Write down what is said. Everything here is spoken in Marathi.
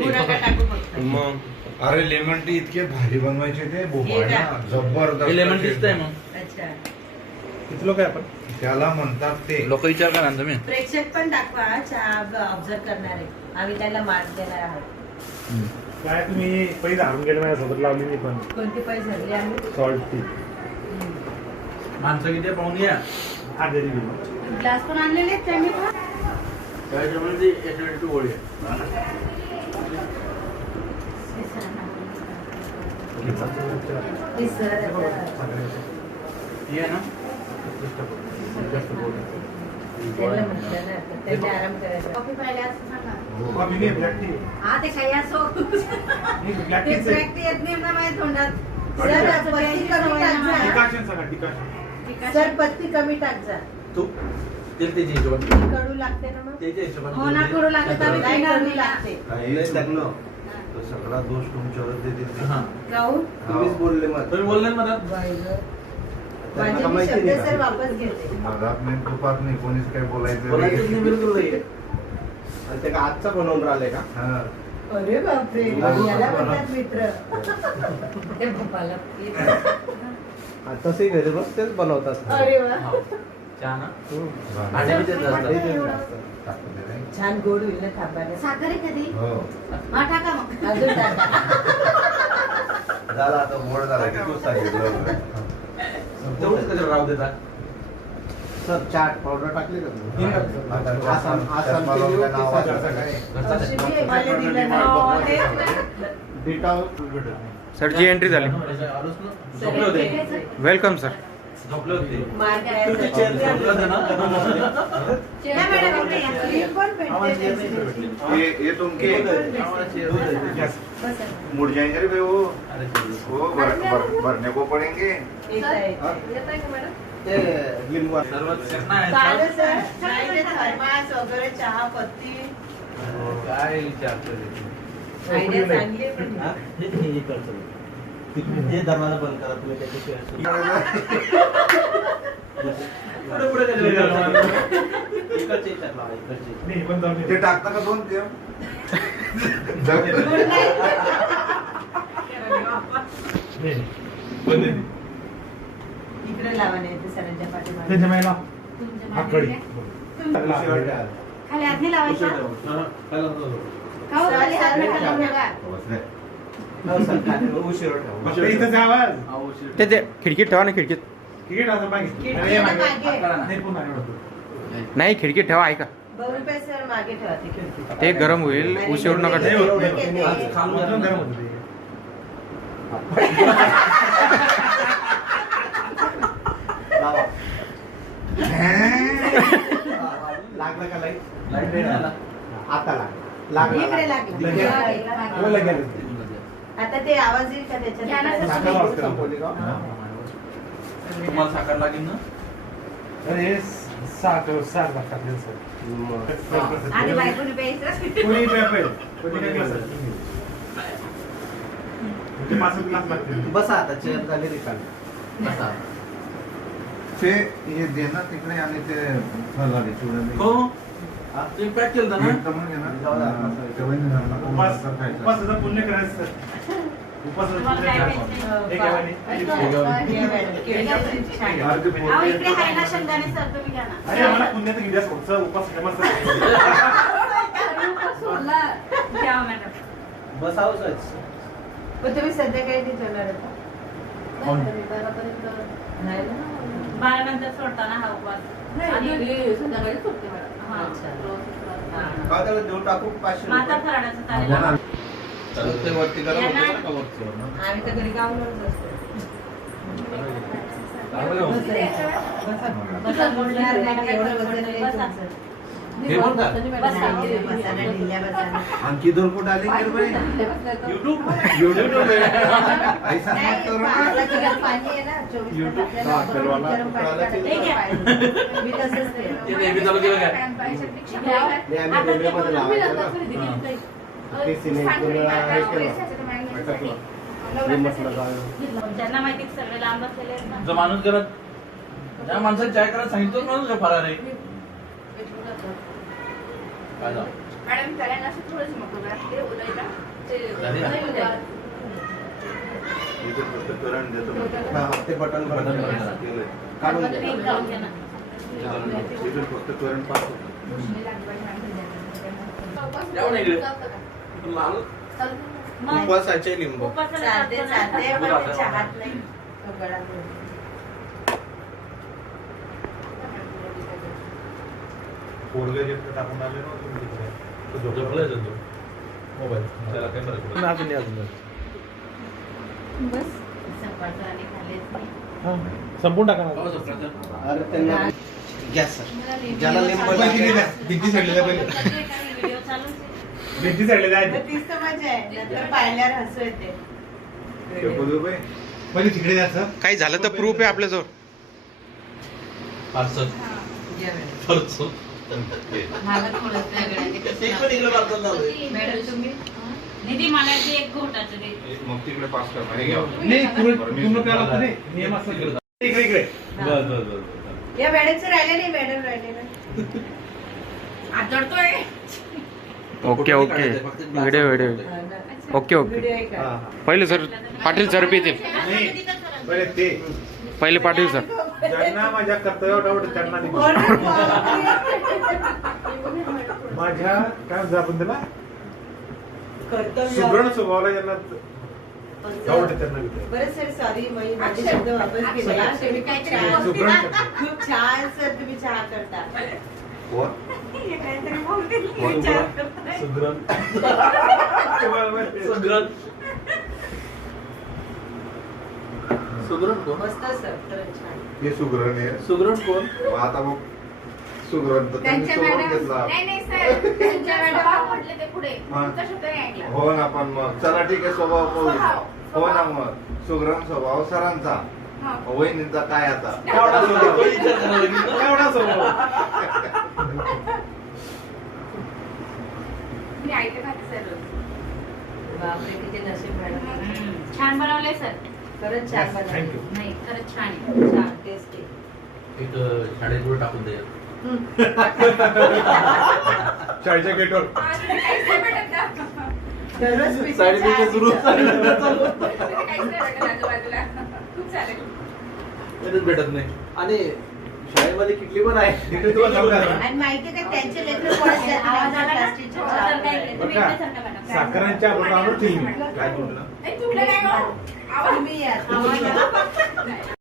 मग अरे लेमन टी इतके भारी बनवायचे ते जबरदस्त लेमन टीच आहे मग. किती लोक आहे आपण? त्याला म्हणतात ते लोक विचार करा ना तुम्ही. प्रेक्षक पण दाखवा चहा ऑब्झर्व करणारे. आम्ही त्याला मार्क देणार आहोत. काय तुम्ही पैसे हारून गेले माझ्यासोबत लावली मी पण. कोणते पैसे भरले आम्ही? सॉल्ट टी माणसं किती पाहून या. अर्ध्या दिली. ग्लास पण आणलेले आहेत त्यांनी पण. त्याच्यामध्ये एसिडिटी गोळी आहे. ती आहे ना जास्त गोड आहे. त्यांना म्हटलं ना तर त्यांनी आराम करायचा. कॉफी पाहिजे असं सांगा. कॉफी नाही ब्लॅक टी. हा ते काही असो. नाही ब्लॅक ते टी ब्लॅक टी येत नाही ना माझ्या तोंडात. सर, सर पत्ती कमी टाक जा. डिकॉशन सांगा डिकॉशन. सर पत्ती कमी टाक जा. तू तेल त्याच्या हिशोबाने कडू लागते ना मग. त्याच्या हिशोबाने हो ना कडू लागते तर आम्ही काही कडू लागते. तो सगळा दोष तुमच्यावर देतील. हां. काहून? तुम्हीच बोलले मग तुम्ही बोलले ना मला. माझे मी शब्द सर वापस घेते. मधात नाही तुपात नाही कोणीच काय बोलायचं बोलायचंच नाही बिलकुल नाही. ते का आजचा बनवून राहिले का? हा. अरे बापरे याला म्हणतात मित्र. ते भोपाला. तसंही घरी बस तेच बनवतात. अरे वा हां. चहा ना भांडे बी तेच असतात. टाकून दे रे. छान गोड होईल ना खापाने. साखर आहे कधी हो हा टाका मग अजून टाका. झाला आता मोड झाला की तू सांगितलं तेवढंच त्याच्यावर राहू देतात. सर चाट पावडर टाकली का तुम्ही? आता आसाम- आसाम चष्मा केली लावला होती नावाचं सर. काय? औषधी आहे, मला दिलं नाही. डिटॉल सर जी एंट्री झाली. झोपले होते. Welcome sir. झोपले होते. मार तुमची चेअर झोपले होते ना. या मॅडम इकडे या. ही पण भेटते. ये तुम के बसा. मुड़ जाएंगे रे भाई वो अरे भरने को पड़ेंगे. येत आहे. ते लिंबू सर्वात शेरणा आहे. चालेल सर. नाही ते थर्मास वगैरे चहा पत्ती काय विचारतो रे? आयडिया चांगली आहे पण. ते दरवाजा बंद करा तुम्ही त्याच्याशिवाय पुढे पुढे काय इकडचे याच्यात लावा, इकडचे. नाही पण जाऊ ते दे. टाकता का दोन ते गुड नाईट. नाही. पण नाही. इकडे लावा नाही ते सरांच्या पाठीमागे. त्याच्या मायला आकडी. खाली आधी लावायचा. उशीर ठेव. काय लागतो? का हो, खाली हात नका लावू नका. हो, सर, खाली उशिरा ठेवा. ते इथंच आवाज. हा, उशीर ते ते खिडकीत ठेवा ना खिडकीत. तिकीट असं पाहिजे. खिडकीला अरे, मागे. मागे. नाही पुन्हा एवढं. नाही खिडकीत ठेवा ऐका. 2 रुपये सर मागे ठेवा ते खिडकी. ते गरम होईल उशीर नका नाही, ठेवू. एवढं. आज खालून मधून गरम होतं ते. लावा. लागलं का लाईट? लाईट नाही आला. आता लागला. इकडे लागलं. लगेच. हा, हो, लगेच. आता ते आवाज येईल का त्याच्यात? साखर वाजता संपवली का? तुम्हाला साखर लागेल ना. अरे हे साख टाकले सर. आणि बायकोने प्यायचं. कोणी पेपर कोणी काय केलं सर? ते 5 ग्लास लागतील. बसा आता चेअर झाली रिकामी. बसा. ते हे दे ना तिकडे आणि ते फलाडी चिवडा दे. हो. तुम्ही पॅक केलं होतं मीठ तर ना. मग घे ना. जाऊ द्या. तेव्हा नाही झालं ना. उपासाचं पुण्य करायचं सर. उपासाचं पुण्य करायचं. एक आहे म्हणे. मार्ग पोहोच. अहो, इकडे आहे ना शेंगदाणे सर, तुम्ही घ्या ना. अरे आम्हाला पुण्यात इंडिया सोडचं उपास जमा सर. बसावं सर. पण तुम्ही संध्याकाळी ते जेवणार होता? नाही ना? 12 नंतर सोडताना हा उपवास आणि संध्याकाळी सोडते मॅडम. अच्छा. का त्याला देऊन टाकू 500 माता रुपये? फराळाचं चालेल. तर ते वरती करा. यांना- वरती करा, वरती करा. आम्ही तर घरी गाऊनच असतो. चांगलं हो. बसा, बोलणार नाही की एवढं वजन आहे बसा. तुमचं. हे पण का? नाही, बसाना, ढिल्या बसाना. आणखी 2 फूट आले की रे भाई. YouTube? YouTube पे ऐसा नाही, मत करो ना. पाण्याला गरम पाणी आहे ना, 24 तास आपल्याला हा, पेलवाला गरम पाणी कुकराला करायचं. ठीक आहे. मी तसंच ते केलं. नेहमी चालू केलं काय? नाही, आम्ही रेल्वेमध्ये लावायचं ना. ते सिने हे केलं. हे म्हटलं जाऊ. ज्यांना माहिती आहे सगळे लांब असलेले आहेत ना. जो माणूस करत त्या माणसाने चाय करायला सांगितलं माणूस का फरार आहे. काय झालं? मॅडम त्याला असं थोडंच मोठं ते बोलायला इथे फक्त करंट देतो. हा, ते बटन बटन केलंय. काढून फक्त द्या. एक लावून घ्या ना. इथे फक्त करंट पास होतं. जाऊ ना इकडे. लाल. मग उपवासाचे लिंबू. उपासाला चालते टाकतो चालते ना. पण ते चहात नाही गळा पोरगं जे टाकून आले ना तुम्ही तिकडे. तो झोपलाय झोपला तो. मोबाईल त्याला काय फरक पडत अजून नाही, अजून नाही. सकाळचं आणि खाल्लेच नाही. संपून टाका ना. हो, झोपला. अरे त्यांना घ्या सर. ज्याला लिंबू पहिले लागेल. किती द्या? भिंती साडलेल्या पहिले. व्हिडिओ चालूच आहे. भिंती साडलेल्या आहेत. तीच तर मजा आहे नंतर पाहिल्यावर हसू येते ते बोलू बाई. पहिले तिकडे द्या सर. काही झालं तर प्रूफ आहे आपल्याजवळ. पार्सल. पार्सल. मला थोडंच वेगळं मॅडम तुम्ही निधी मला ते एक घोटाचं दे. मग तिकडे पास कर. हे घ्या. नाही पूर्ण करावं लागतं नाही. नियम असतात. इकडे इकडे. बस बस बस. या मॅडमचं राहिले नाही मॅडम राहिले ना आदळतोय. Okay okay video video okay okay video आहे हा, का? हा. पहिले सर पाटील सर येतील. नाही. पहिले ते पहिले पाटील सर. ज्यांना माझ्या कर्तव्यावर डाऊट आहे, त्यांना नाही. बरं, माझ्या काय म्हणतो आपण त्याला कर्तव्य सुगरण स्वभावाला ज्यांना डाऊट आहे त्यांना विचार. बरं सर सॉरी मी माझे शब्द वापस केले हा. तुम्ही काय छान सुगरण खूप छान सर तुम्ही चहा करता कोण? हे काहीतरी बोलते कोण विचार बोला? करताय. सुगरण सुगरण. सुगरण कोण? मस्त सर खरंच छान हे सुगरण आहे. सुगरण कोण? मग आता मग सुगरण तर त्यांनी त्यांच्या सोडून मॅडम घेतला. नाही नाही सर त्यांच्या मॅडम म्हटले ते पुढे हा. तुमचा शब्द नाही ऐकला हो ना पण मग चला ठीक आहे स्वभाव पाहू. हो ना मग सुगरण स्वभाव सरांचा हा. वहिनींचा काय आता? एवढा तो स्वभाव. विचार करावा लागेल. एवढा स्वभाव. मी ऐकत राहते सर बापरे किती नशीब मॅडम छान बनवलंय सर. खरंच छान Thank बनवलं you. नाही खरंच छान आहे. छान टेस्टी एक शाळेत वर टाकून दे. शाळेच्या गेटवर. काहीच नाही भेटत ना. दररोज पिते साईड चहा बिटे सुरू. पिते. काहीच नाही भेटत आजूबाजूला खूप चालेल कधीच भेटत नाही. आणि शाळेमध्ये किटली पण आहे. तिथे तुला सांगू का? आणि माहितीये का त्यांचे लेकरं पळत जातात आवाज आला ना? प्लास्टिकच्या आवाज आला काय? चहामध्ये. तुम्ही बघा. इकडे सरका मॅडम. साखरांच्या बरोबर ठेवली. काय बोललं? नाही तुटलं नाही गं. आवाज तुम्ही या आवाज आला?